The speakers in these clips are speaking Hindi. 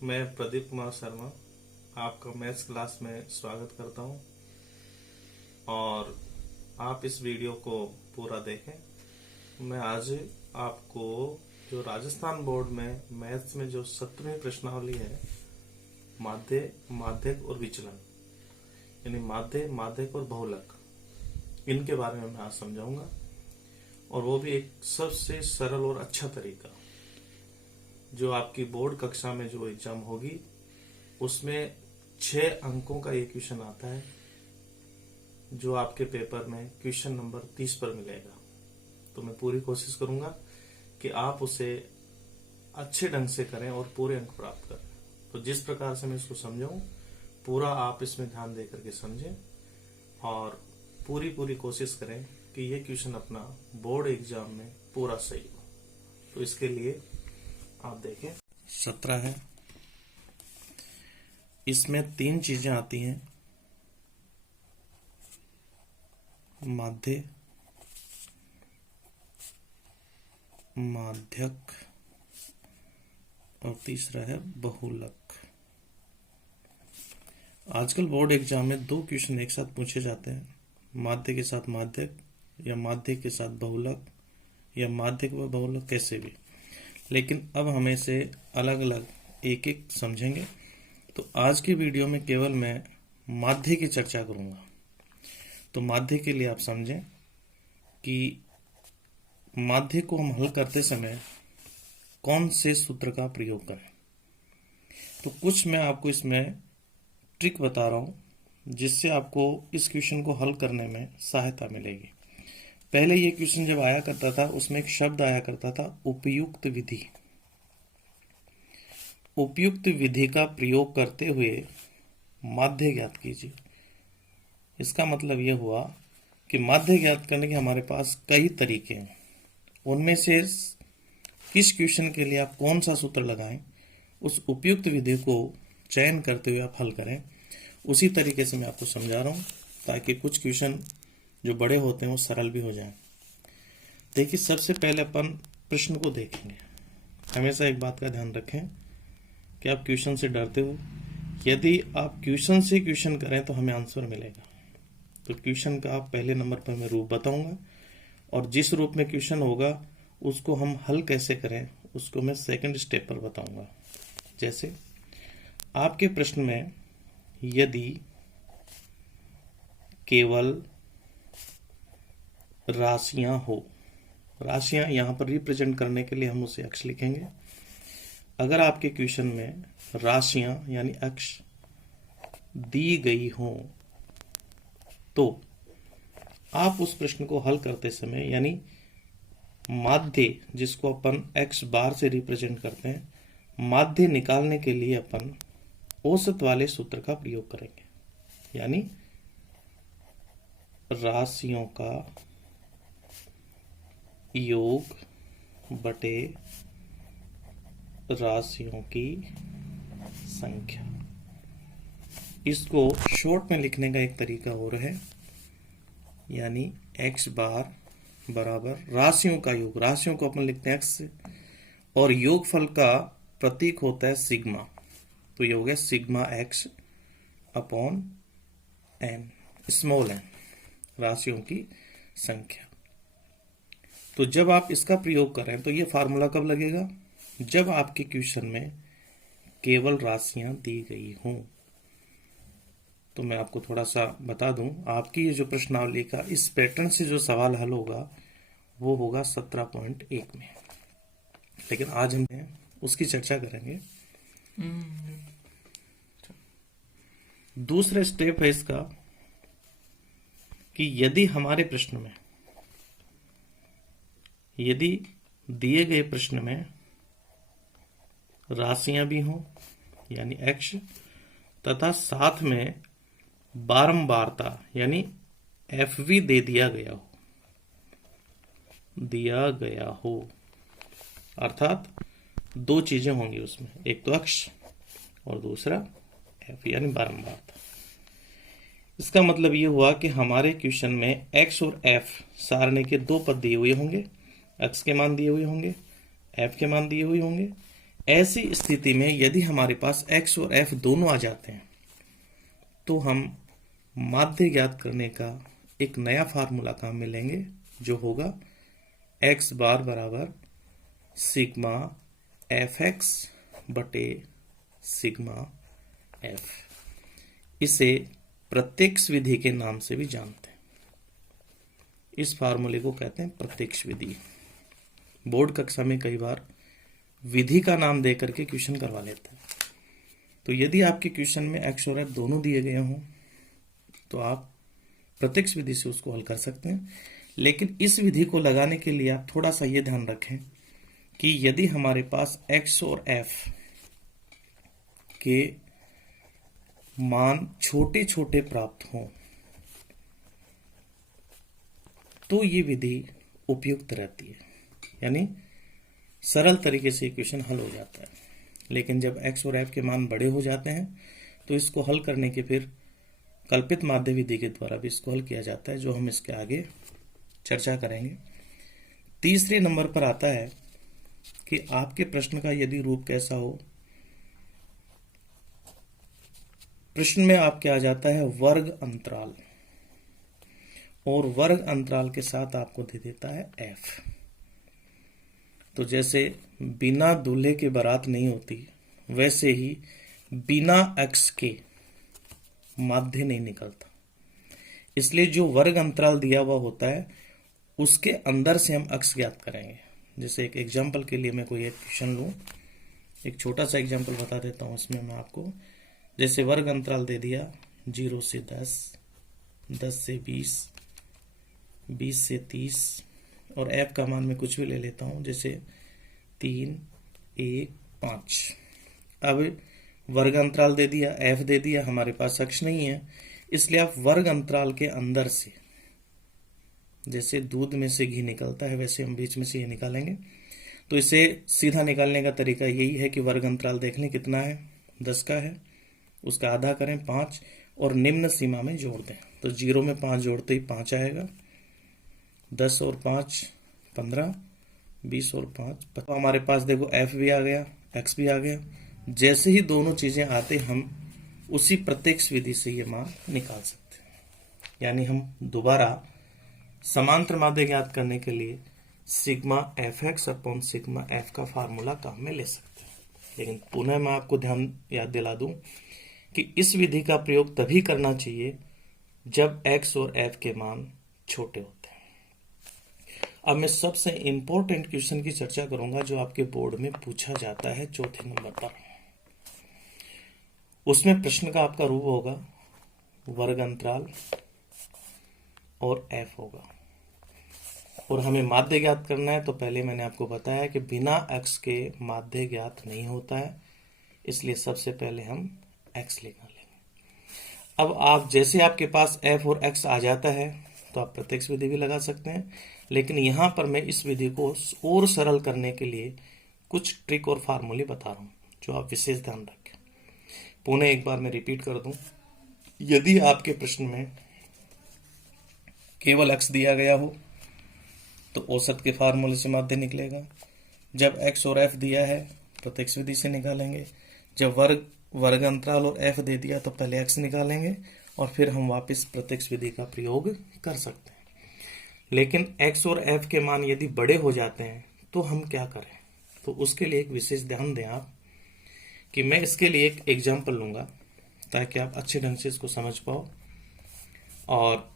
मैं प्रदीप कुमार शर्मा आपका मैथ्स क्लास में स्वागत करता हूं और आप इस वीडियो को पूरा देखें। मैं आज आपको जो राजस्थान बोर्ड में मैथ्स में जो 17वीं प्रश्नावली है माध्य, माध्यक और विचलन, यानी माध्य, माध्यक और बहुलक, इनके बारे में मैं आज समझाऊंगा और वो भी एक सबसे सरल और अच्छा तरीका। जो आपकी बोर्ड कक्षा में जो एग्जाम होगी उसमें 6 अंकों का एक क्वेश्चन आता है जो आपके पेपर में क्वेश्चन नंबर 30 पर मिलेगा। तो मैं पूरी कोशिश करूंगा कि आप उसे अच्छे ढंग से करें और पूरे अंक प्राप्त करें। तो जिस प्रकार से मैं इसको समझाऊं पूरा आप इसमें ध्यान दे करके समझें और पूरी कोशिश करें कि ये क्वेश्चन अपना बोर्ड एग्जाम में पूरा सही हो। तो इसके लिए आप देखें 17 है, इसमें 3 चीजें आती हैं, माध्य, माध्यक और तीसरा है बहुलक। आजकल बोर्ड एग्जाम में 2 क्वेश्चन एक साथ पूछे जाते हैं, माध्य के साथ माध्यक या माध्य के साथ बहुलक या माध्यक व बहुलक, कैसे भी। लेकिन अब हम इसे अलग अलग एक एक समझेंगे। तो आज की वीडियो में केवल मैं माध्य की चर्चा करूंगा। तो माध्य के लिए आप समझें कि माध्य को हम हल करते समय कौन से सूत्र का प्रयोग करें। तो कुछ मैं आपको इसमें ट्रिक बता रहा हूं जिससे आपको इस क्वेश्चन को हल करने में सहायता मिलेगी। पहले ये क्वेश्चन जब आया करता था उसमें एक शब्द आया करता था उपयुक्त विधि। उपयुक्त विधि का प्रयोग करते हुए माध्य ज्ञात कीजिए। इसका मतलब यह हुआ कि माध्य ज्ञात करने के हमारे पास कई तरीके हैं, उनमें से किस क्वेश्चन के लिए आप कौन सा सूत्र लगाएं, उस उपयुक्त विधि को चयन करते हुए आप हल करें। उसी तरीके से मैं आपको समझा रहा हूं ताकि कुछ क्वेश्चन जो बड़े होते हैं वो सरल भी हो जाएं। देखिए, सबसे पहले अपन प्रश्न को देखेंगे। हमेशा एक बात का ध्यान रखें कि आप क्वेश्चन से डरते हो। यदि आप क्वेश्चन से क्वेश्चन करें तो हमें आंसर मिलेगा। तो क्वेश्चन का पहले नंबर पर मैं रूप बताऊंगा और जिस रूप में क्वेश्चन होगा उसको हम हल कैसे करें उसको मैं सेकंड स्टेप पर बताऊंगा। जैसे आपके प्रश्न में यदि केवल राशियां हो, राशियां यहां पर रिप्रेजेंट करने के लिए हम उसे अक्ष लिखेंगे। अगर आपके क्वेश्चन में राशियां यानी अक्ष दी गई हो तो आप उस प्रश्न को हल करते समय यानी माध्य जिसको अपन x बार से रिप्रेजेंट करते हैं, माध्य निकालने के लिए अपन औसत वाले सूत्र का प्रयोग करेंगे। यानी राशियों का योग बटे राशियों की संख्या। इसको शॉर्ट में लिखने का एक तरीका और है, यानी x बार बराबर राशियों का योग। राशियों को अपन लिखते हैं x से और योगफल का प्रतीक होता है सिग्मा। तो ये हो गया sigma x upon n, small n, राशियों की संख्या। तो जब आप इसका प्रयोग करें तो ये फार्मूला कब लगेगा? जब आपके क्वेश्चन में केवल राशियां दी गई हों। तो मैं आपको थोड़ा सा बता दूं, आपकी ये जो प्रश्नावली का इस पैटर्न से जो सवाल हल होगा वो होगा 17.1 में। लेकिन आज हम उसकी चर्चा करेंगे। दूसरा स्टेप है इसका कि यदि हमारे प्रश्न में, यदि दिए गए प्रश्न में राशियां भी हों यानी x तथा साथ में बारंबारता यानी FV दे दिया गया हो, अर्थात 2 चीजें होंगी उसमें, एक तो अक्ष और दूसरा F यानी बारंबारता। इसका मतलब ये हुआ कि हमारे क्वेश्चन में x और f सारणी के 2 पद दिए हुए होंगे, x के मान दिए हुए होंगे, f के मान दिए हुए होंगे। ऐसी स्थिति में यदि हमारे पास x और f दोनों आ जाते हैं तो हम माध्य ज्ञात करने का एक नया फार्मूला काम में लेंगे, जो होगा x बार बराबर सिग्मा एफ एक्स बटे सिग्मा एफ। इसे प्रत्यक्ष विधि के नाम से भी जानते हैं। इस फार्मूले को कहते हैं प्रत्यक्ष विधि। बोर्ड कक्षा में कई बार विधि का नाम दे करके क्वेश्चन करवा लेते हैं। तो यदि आपके क्वेश्चन में x और f दोनों दिए गए हों तो आप प्रत्यक्ष विधि से उसको हल कर सकते हैं। लेकिन इस विधि को लगाने के लिए आप थोड़ा सा ये ध्यान रखें कि यदि हमारे पास x और f के मान छोटे छोटे प्राप्त हों तो ये विधि उपयुक्त रहती है, यानी सरल तरीके से इक्वेशन हल हो जाता है। लेकिन जब x और f के मान बड़े हो जाते हैं तो इसको हल करने के फिर कल्पित माध्य विधि के द्वारा भी इसको हल किया जाता है, जो हम इसके आगे चर्चा करेंगे। तीसरे नंबर पर आता है कि आपके प्रश्न का यदि रूप कैसा हो। प्रश्न में आपके आ जाता है वर्ग अंतराल, और वर्ग अंतराल के साथ आपको दे देता है f। तो जैसे बिना दूल्हे के बारात नहीं होती, वैसे ही बिना x के माध्य नहीं निकलता। इसलिए जो वर्ग अंतराल दिया हुआ होता है उसके अंदर से हम x ज्ञात करेंगे। जैसे एक एग्जाम्पल के लिए मैं कोई एक क्वेश्चन लूं, एक छोटा सा एग्जाम्पल बता देता हूं इसमें मैं आपको। जैसे वर्ग अंतराल दे दिया 0 से 10, 10 से 20, 20 से 30, और f का मान मैं कुछ भी ले लेता हूं, जैसे 3, 1, 5। अब वर्ग अंतराल दे दिया, f दे दिया, हमारे पास अक्ष नहीं है, इसलिए आप वर्ग अंतराल के अंदर से, जैसे दूध में से घी निकलता है वैसे हम बीच में से ये निकालेंगे। तो इसे सीधा निकालने का तरीका यही है कि वर्ग अंतराल देख लें कितना है, 10 का है, उसका आधा करें 5 और निम्न सीमा में जोड़ दें। तो 0 में 5 जोड़ते ही 5 आएगा, 10 और 5 15, 20 और 5 तो हमारे पास देखो f भी आ गया, x भी आ गया। जैसे ही दोनों चीजें आते हम उसी प्रत्यक्ष विधि से ये मान निकाल सकते हैं। यानी हम दोबारा समांतर माध्य ज्ञात करने के लिए sigma F x upon sigma F का फार्मूला काम में ले सकते हैं। लेकिन पुनः मैं आपको ध्यान याद दिला दूं कि इस विधि का प्रयोग तभी करना चाहिए जब x और f के मान छोटे होते हैं। अब मैं सबसे इंपॉर्टेंट क्वेश्चन की चर्चा करूंगा जो आपके बोर्ड में पूछा जाता है चौथे नंबर पर। उसमें प्रश्न का आपका रूप होगा वर्ग अंतराल और f होगा, और हमें माध्य ज्ञात करना है। तो पहले मैंने आपको बताया कि बिना x के माध्य ज्ञात नहीं होता है, इसलिए सबसे पहले हम x निकाल लेंगे। अब आप जैसे आपके पास f और x आ जाता है तो आप प्रत्यक्ष विधि भी लगा सकते हैं, लेकिन यहां पर मैं इस विधि को और सरल करने के लिए कुछ ट्रिक और फार्मूले बता रहा हूं जो आप विशेष ध्यान रखें। पुनः एक बार मैं रिपीट कर दूं, यदि आपके प्रश्न में केवल x दिया गया हो तो औसत के फार्मूले से माध्य निकलेगा। जब x और f दिया है प्रत्यक्ष विधि से निकालेंगे। जब वर्ग अंतराल और f दे दिया तो पहले x निकालेंगे और फिर हम वापस प्रत्यक्ष विधि का प्रयोग कर सकते हैं। लेकिन x और f के मान यदि बड़े हो जाते हैं तो हम क्या करें, तो उसके लिए एक विशेष ध्यान दें आप कि मैं इसके लिए एक एग्जाम्पल लूंगा ताकि आप अच्छे ढंग से इसको समझ पाओ और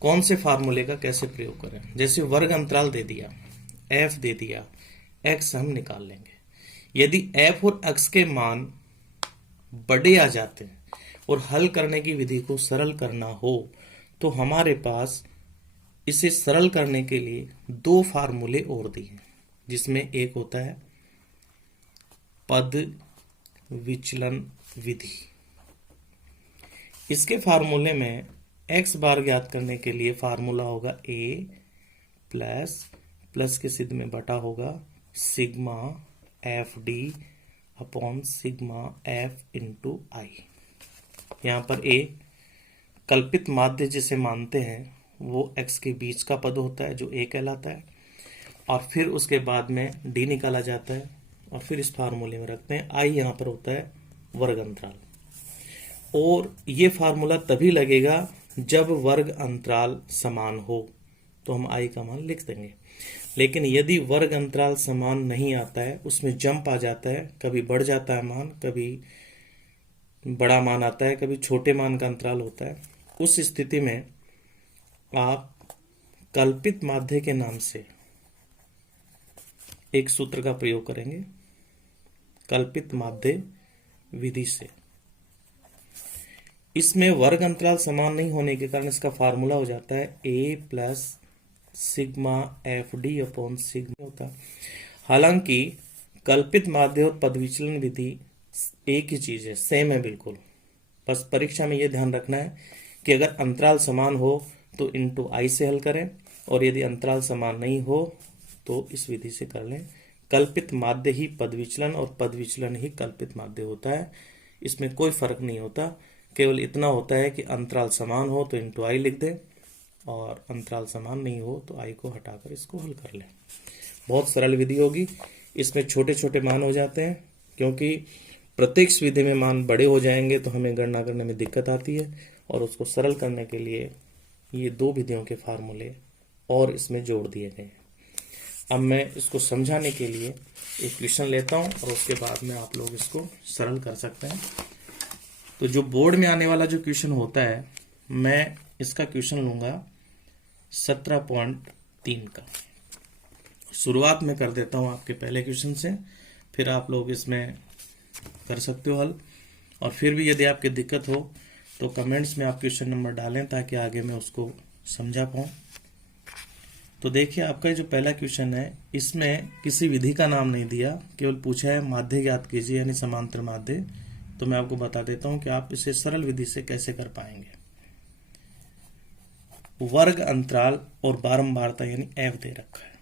कौन से फार्मूले का कैसे प्रयोग करें। जैसे वर्ग अंतराल दे दिया, f दे दिया, x हम निकाल लेंगे। यदि f और x के मान बड़े आ जाते हैं और हल करने की विधि को सरल करना हो तो हमारे पास इसे सरल करने के लिए दो फार्मूले और दिए, जिसमें एक होता है पद विचलन विधि। इसके फार्मूले में x बार ज्ञात करने के लिए फार्मूला होगा a प्लस के सिद्ध में बटा होगा sigma F D upon sigma F into I. यहाँ पर a कल्पित माध्य जिसे मानते हैं वो x के बीच का पद होता है जो a कहलाता है, और फिर उसके बाद में d निकाला जाता है और फिर इस फार्मूले में रखते हैं। आई यहाँ पर होता है वर्ग अंतराल, और ये फार्मूला तभी लगेगा जब वर्ग अंतराल समान हो, तो हम आई का मान लिख देंगे। लेकिन यदि वर्ग अंतराल समान नहीं आता है, उसमें जंप आ जाता है, कभी बढ़ जाता है मान, कभी बड़ा मान आता है, कभी छोटे मान का अंतराल होता है, उस स्थिति में आप कल्पित माध्य के नाम से एक सूत्र का प्रयोग करेंगे, कल्पित माध्य विधि से। इसमें वर्ग अंतराल समान नहीं होने के कारण इसका फार्मूला हो जाता है a plus sigma F D upon sigma होता है। हालांकि कल्पित माध्य और पद विचलन विधि एक ही चीज है, सेम है बिल्कुल। बस परीक्षा में यह ध्यान रखना है कि अगर अंतराल समान हो तो इंटू आई से हल करें, और यदि अंतराल समान नहीं हो तो इस विधि से कर लें। कल्पित माध्य ही पद विचलन और पद विचलन ही कल्पित माध्य होता है, इसमें कोई फर्क नहीं होता। केवल इतना होता है कि अंतराल समान हो तो इंटू आई लिख दें, और अंतराल समान नहीं हो तो आई को हटाकर इसको हल कर लें। बहुत सरल विधि होगी। इसमें छोटे छोटे मान हो जाते हैं, क्योंकि प्रत्येक विधि में मान बड़े हो जाएंगे तो हमें गणना करने में दिक्कत आती है, और उसको सरल करने के लिए ये दो विधियों के फार्मूले और इसमें जोड़ दिए गए हैं। अब मैं इसको समझाने के लिए एक क्वेश्चन लेता हूं, और उसके बाद में आप लोग इसको सरल कर सकते हैं। तो जो बोर्ड में आने वाला जो क्वेश्चन होता है, मैं इसका क्वेश्चन लूंगा 17.3 का। शुरुआत में कर देता हूं आपके पहले क्वेश्चन से, फिर आप लोग इसमें कर सकते हो हल। और फिर भी यदि आपकी दिक्कत हो तो कमेंट्स में आप क्वेश्चन नंबर डालें, ताकि आगे मैं उसको समझा पाऊं। तो देखिए, आपका जो पहला क्वेश्चन है, इसमें किसी विधि का नाम नहीं दिया, केवल पूछा है माध्य ज्ञात कीजिए, यानी समांतर माध्य। तो मैं आपको बता देता हूं कि आप इसे सरल विधि से कैसे कर पाएंगे। वर्ग अंतराल और बारंबारता यानी एफ दे रखा है।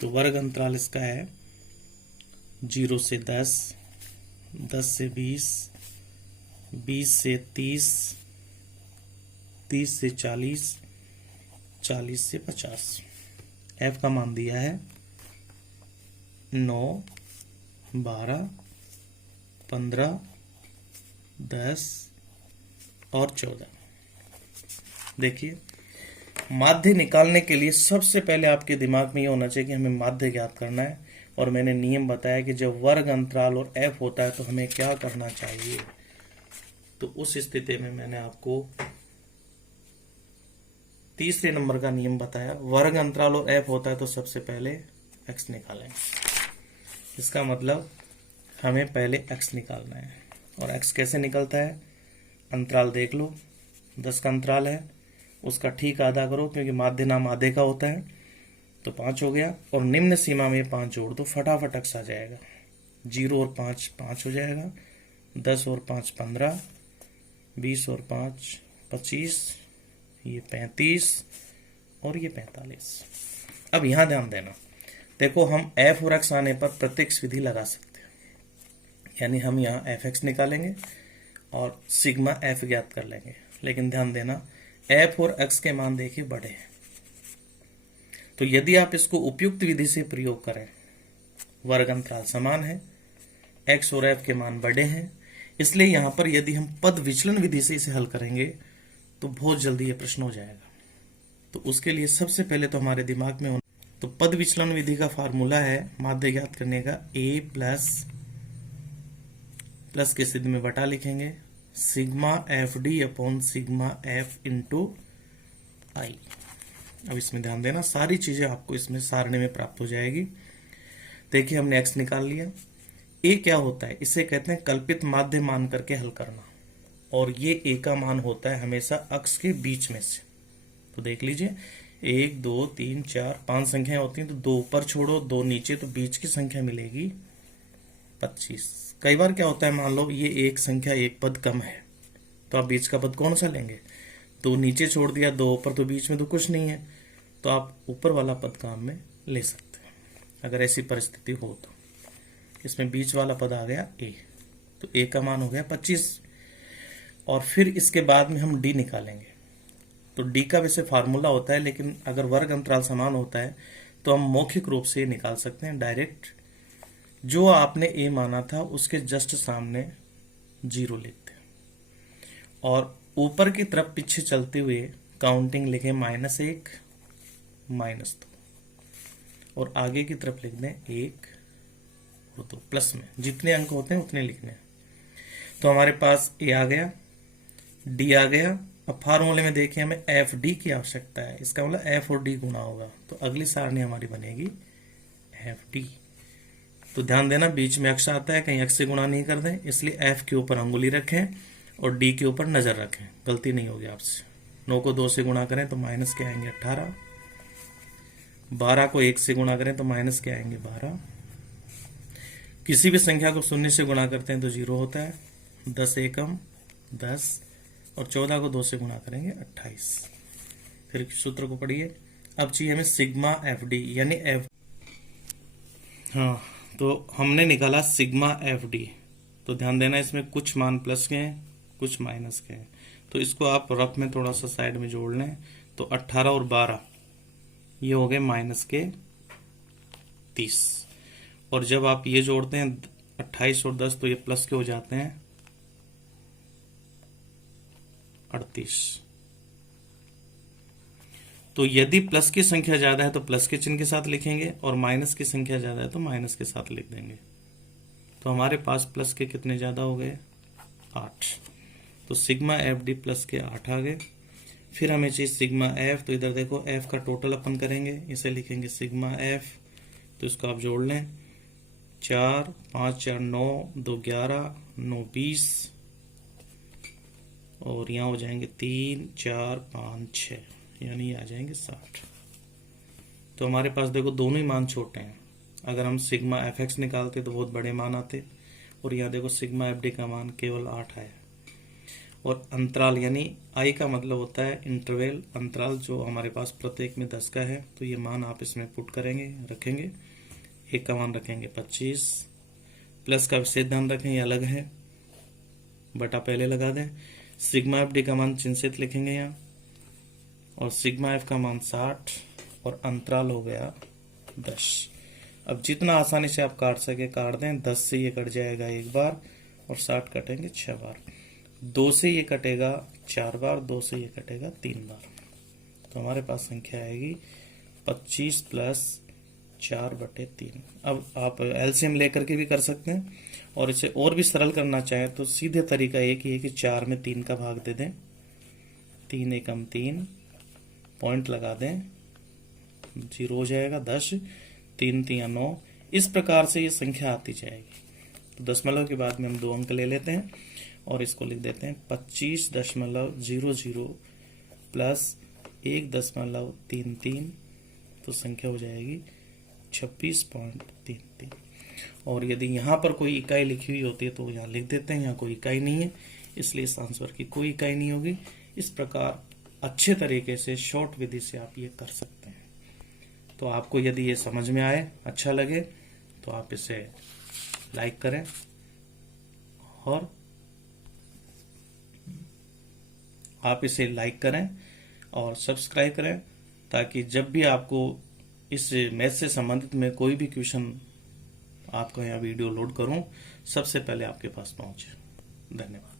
तो वर्ग अंतराल इसका है 0 से 10, 10 से 20, 20 से 30, 30 से 40, 40 से 50। एफ का मान दिया है 9, 12, 15, 10 और 14। देखिए, माध्य निकालने के लिए सबसे पहले आपके दिमाग में ये होना चाहिए कि हमें माध्य ज्ञात करना है। और मैंने नियम बताया कि जब वर्ग अंतराल और एफ होता है तो हमें क्या करना चाहिए। तो उस स्थिति में मैंने आपको तीसरे नंबर का नियम बताया। वर्ग अंतराल और एफ होता है तो सबसे पहले एक्स निकालें। इसका मतलब हमें पहले एक्स निकालना है। और एक्स कैसे निकलता है, अंतराल देख लो, 10 का अंतराल है, उसका ठीक आधा करो, क्योंकि माध्य नाम आधे का होता है, तो 5 हो गया। और निम्न सीमा में 5 जोड़ दो, फटाफट एक्स आ जाएगा। 0 और 5 5 हो जाएगा, 10 और 5 15, 20 और 5 25, ये 35 और ये 45। अब यहां ध्यान देना, देखो हम एफ और एक्स आने पर प्रत्यक्ष विधि लगा सकते हैं, यानी हम यहाँ एफ एक्स निकालेंगे और सिग्मा एफ ज्ञात कर लेंगे। लेकिन ध्यान देना, एफ और एक्स के मान देखिए बड़े हैं, तो यदि आप इसको उपयुक्त विधि से प्रयोग करें, वर्ग अंतराल समान है, एक्स और एफ के मान बड़े हैं, इसलिए यहां पर यदि हम पद विचलन विधि से इसे हल करेंगे तो बहुत जल्दी ये प्रश्न हो जाएगा। तो उसके लिए सबसे पहले तो हमारे दिमाग में तो पद विचलन विधि का फार्मूला है माध्य ज्ञात करने का, a प्लस की स्थिति में बटा लिखेंगे sigma F D upon sigma F into I. अब इसमें ध्यान देना, सारी चीजें आपको इसमें सारणी में प्राप्त हो जाएगी। देखिए, हमने x निकाल लिया। a क्या होता है, इसे कहते हैं कल्पित माध्य मान करके हल करना, और ये a का मान होता है हमेशा अक्ष के बीच में से। तो देख लीजिए, 1 2 3 4 5 संख्याएं होती हैं, तो 2 ऊपर छोड़ो 2 नीचे, तो बीच की संख्या मिलेगी 25। कई बार क्या होता है, मान लो ये एक संख्या एक पद कम है, तो आप बीच का पद कौन सा लेंगे, 2 नीचे छोड़ दिया 2 ऊपर, तो बीच में तो कुछ नहीं है, तो आप ऊपर वाला पद काम में ले सकते हैं अगर ऐसी परिस्थिति हो तो। इसमें बीच वाला पद आ गया a, तो a का मान हो गया 25। और फिर इसके बाद में हम d निकालेंगे। तो d का वैसे फार्मूला होता है, लेकिन अगर वर्ग अंतराल समान होता है तो हम मौखिक रूप से निकाल सकते हैं डायरेक्ट। जो आपने ए माना था उसके जस्ट सामने 0 लिखते हैं और ऊपर की तरफ पीछे चलते हुए काउंटिंग लिखें -1 -2 और आगे की तरफ लिख दें 1 और 2 प्लस में जितने अंक होते हैं उतने लिखने हैं। तो हमारे पास ए आ गया, डी आ गया। अब फार्मूले में देखिए हमें एफ डी की आवश्यकता है, इसका मतलब एफ और डी गुना होगा, तो अगली सारणी हमारी बनेगी एफ डी। तो ध्यान देना बीच में अक्ष आता है, कहीं अक्ष से गुणा नहीं कर दें, इसलिए एफ के ऊपर अंगुली रखें और डी के ऊपर नजर रखें, गलती नहीं होगी आपसे। 9 को 2 से गुणा करें तो माइनस के आएंगे 18, 12 को 1 से गुणा करें तो माइनस के आएंगे 12, किसी भी संख्या को 0 से गुणा करते हैं तो 0 होता है, 10 एकम 10 और 14 को 2 से गुणा करेंगे 28। फिर सूत्र को पढ़िए। अब चाहिए हमें सिग्मा एफ डी यानी एफ। हाँ, तो हमने निकाला सिग्मा एफ डी। तो ध्यान देना इसमें कुछ मान प्लस के हैं कुछ माइनस के हैं, तो इसको आप रफ में थोड़ा सा साइड में जोड़ लें। तो 18 और 12 ये हो गए माइनस के 30, और जब आप ये जोड़ते हैं 28 और 10 तो ये प्लस के हो जाते हैं 38। तो यदि प्लस की संख्या ज्यादा है तो प्लस के चिन्ह के साथ लिखेंगे और माइनस की संख्या ज्यादा है तो माइनस के साथ लिख देंगे। तो हमारे पास प्लस के कितने ज्यादा हो गए 8, तो सिग्मा एफ डी प्लस के 8 आ गए। फिर हमें चाहिए सिग्मा एफ, तो इधर देखो एफ का टोटल अपन करेंगे, इसे लिखेंगे सिग्मा एफ। तो इसको आप जोड़ लें, 4 5 4 9 2 11 9 20 और यहाँ हो जाएंगे 3 4 5 6, यानी आ जाएंगे 60। तो हमारे पास देखो दोनों ही मान छोटे हैं, अगर हम सिग्मा एफ एक्स निकालते तो बहुत बड़े मान आते, और यहाँ देखो सिग्मा एफ डी का मान केवल 8 आया। और अंतराल यानी आई का मतलब होता है इंटरवल, अंतराल जो हमारे पास प्रत्येक में 10 का है, तो ये मान आप इसमें पुट करेंगे, रखेंगे। एक का मान रखेंगे 25, प्लस का विशेष ध्यान रखें ये अलग है, बटा पहले लगा दें। सिग्मा एफ डी का मान चिन्हित लिखेंगे यहाँ, और सिग्मा एफ का मान 60 और अंतराल हो गया 10। अब जितना आसानी से आप काट सके काट दें। 10 से ये कट जाएगा 1 बार और 60 कटेंगे 6 बार, 2 से ये कटेगा 4 बार, 2 से ये कटेगा 3 बार। तो हमारे पास संख्या आएगी 25 प्लस 4/3। अब आप एलसीएम लेकर के भी कर सकते हैं, और इसे और भी सरल करना चाहें तो सीधे तरीका एक ही है कि 4 में 3 का भाग दे दें, 3 एकम 3 पॉइंट लगा दें, 0 हो जाएगा 10, 3 3 9। इस प्रकार से ये संख्या आती जाएगी। तो दशमलव के बाद में हम 2 अंक ले लेते हैं और इसको लिख देते हैं 25.00 प्लस 1.33, तो संख्या हो जाएगी 26.33। और यदि यहाँ पर कोई इकाई लिखी हुई होती है तो यहाँ लिख देते हैं, यहाँ कोई इकाई नहीं है इसलिए इस आंसर की कोई इकाई नहीं होगी। इस प्रकार अच्छे तरीके से शॉर्ट विधि से आप ये कर सकते हैं। तो आपको यदि ये समझ में आए, अच्छा लगे, तो आप इसे लाइक करें और सब्सक्राइब करें, ताकि जब भी आपको इस मैथ से संबंधित में कोई भी क्वेश्चन आपका यहाँ वीडियो लोड करूं, सबसे पहले आपके पास पहुंचे। धन्यवाद।